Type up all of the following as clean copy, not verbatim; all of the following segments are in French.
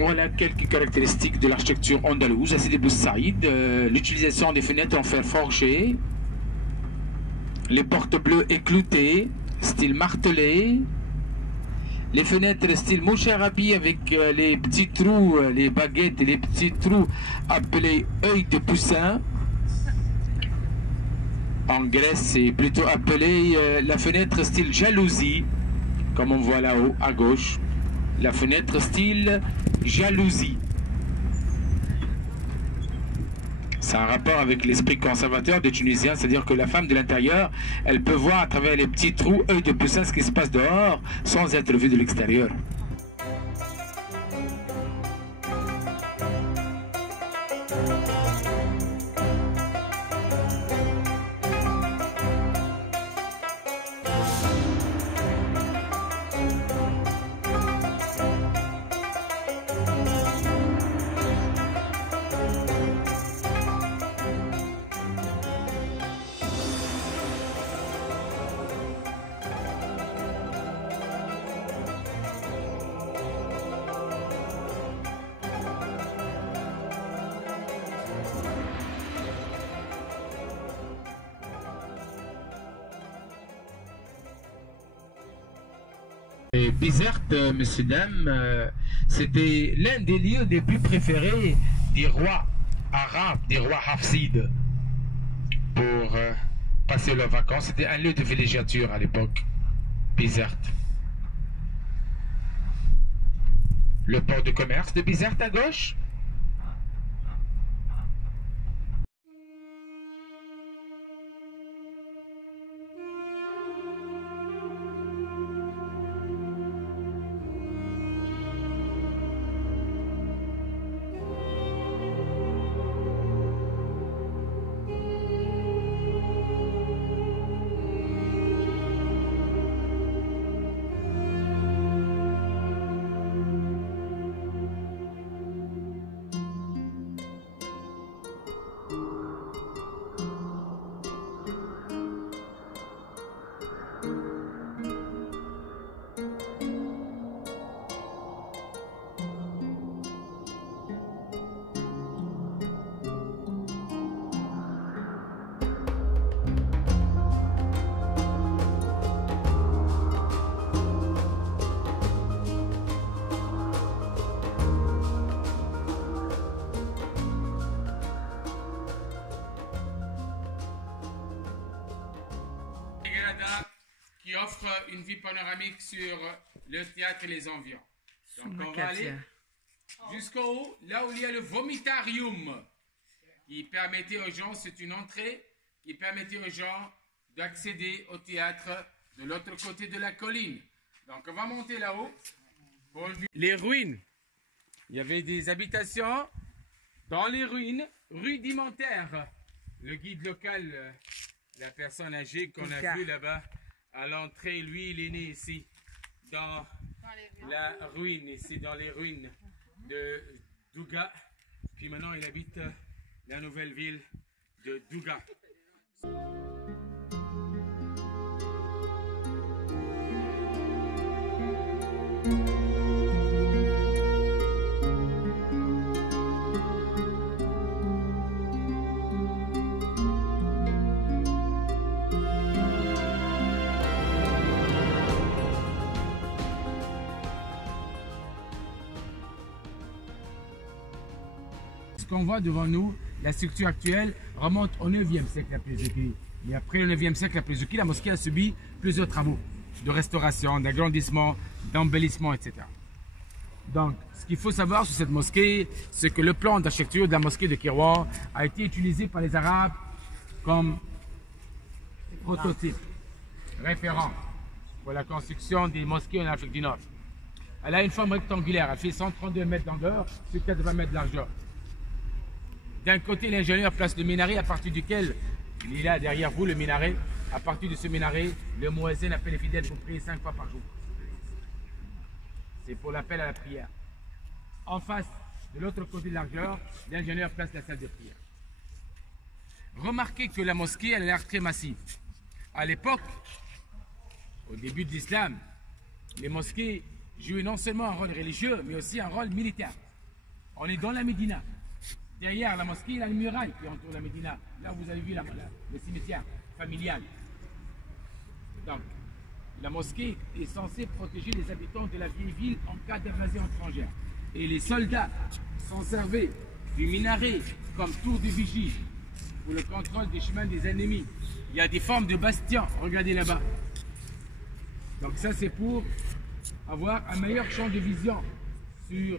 Voilà quelques caractéristiques de l'architecture andalouse à Sidi Bou Saïd. L'utilisation des fenêtres en fer forgé, les portes bleues écloutées, style martelé, les fenêtres style Moucharabi avec les petits trous, les baguettes et les petits trous appelés œil de poussin. En Grèce, c'est plutôt appelé la fenêtre style jalousie, comme on voit là-haut à gauche. La fenêtre style jalousie. C'est un rapport avec l'esprit conservateur des Tunisiens, c'est-à-dire que la femme de l'intérieur, elle peut voir à travers les petits trous, œil de poussin, ce qui se passe dehors, sans être vue de l'extérieur. Bizerte, messieurs, dames, c'était l'un des lieux les plus préférés des rois arabes, des rois hafsides, pour passer leurs vacances. C'était un lieu de villégiature à l'époque, Bizerte. Le port de commerce de Bizerte à gauche. Qui offre une vue panoramique sur le théâtre et les environs. Donc on va aller jusqu'au haut, là où il y a le vomitarium, qui permettait aux gens, c'est une entrée qui permettait aux gens d'accéder au théâtre de l'autre côté de la colline. Donc on va monter là-haut. Les ruines, il y avait des habitations dans les ruines rudimentaires. Le guide local, la personne âgée qu'on a vue là-bas, à l'entrée, lui, il est né ici, dans la ruine, ici, dans les ruines de Douga. Puis maintenant, il habite la nouvelle ville de Douga. Ce qu'on voit devant nous, la structure actuelle remonte au 9e siècle après Jésus-Christ. Mais après le 9e siècle après Jésus-Christ, la mosquée a subi plusieurs travaux de restauration, d'agrandissement, d'embellissement, etc. Donc, ce qu'il faut savoir sur cette mosquée, c'est que le plan d'architecture de la mosquée de Kairouan a été utilisé par les Arabes comme prototype, référent pour la construction des mosquées en Afrique du Nord. Elle a une forme rectangulaire, elle fait 132 mètres de longueur sur 80 mètres de largeur. D'un côté, l'ingénieur place le minaret à partir duquel, il est là derrière vous, le minaret. À partir de ce minaret, le muezzin appelle les fidèles pour prier 5 fois par jour. C'est pour l'appel à la prière. En face, de l'autre côté de largeur, l'ingénieur place la salle de prière. Remarquez que la mosquée, elle a l'air très massive. À l'époque, au début de l'islam, les mosquées jouaient non seulement un rôle religieux, mais aussi un rôle militaire. On est dans la Médina. Derrière la mosquée, il y a une muraille qui entoure la Médina. Là, vous avez vu le cimetière familial. Donc, la mosquée est censée protéger les habitants de la vieille ville en cas d'invasion étrangère. Et les soldats s'en servaient du minaret comme tour de vigie pour le contrôle des chemins des ennemis. Il y a des formes de bastions, regardez là-bas. Donc ça, c'est pour avoir un meilleur champ de vision sur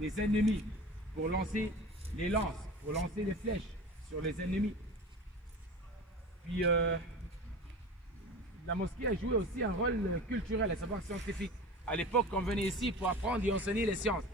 les ennemis, pour lancer les lances, pour lancer les flèches sur les ennemis. Puis la mosquée a joué aussi un rôle culturel, à savoir scientifique. À l'époque, on venait ici pour apprendre et enseigner les sciences.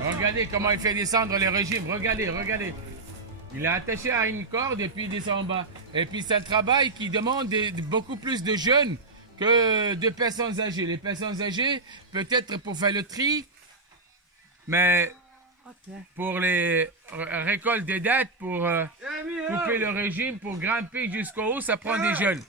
Regardez comment il fait descendre les régimes. Regardez, regardez. Il est attaché à une corde et puis il descend en bas. Et puis c'est un travail qui demande beaucoup plus de jeunes que de personnes âgées. Les personnes âgées, peut-être pour faire le tri, mais pour les récoltes des dattes, pour couper le régime, pour grimper jusqu'au haut, ça prend des jeunes.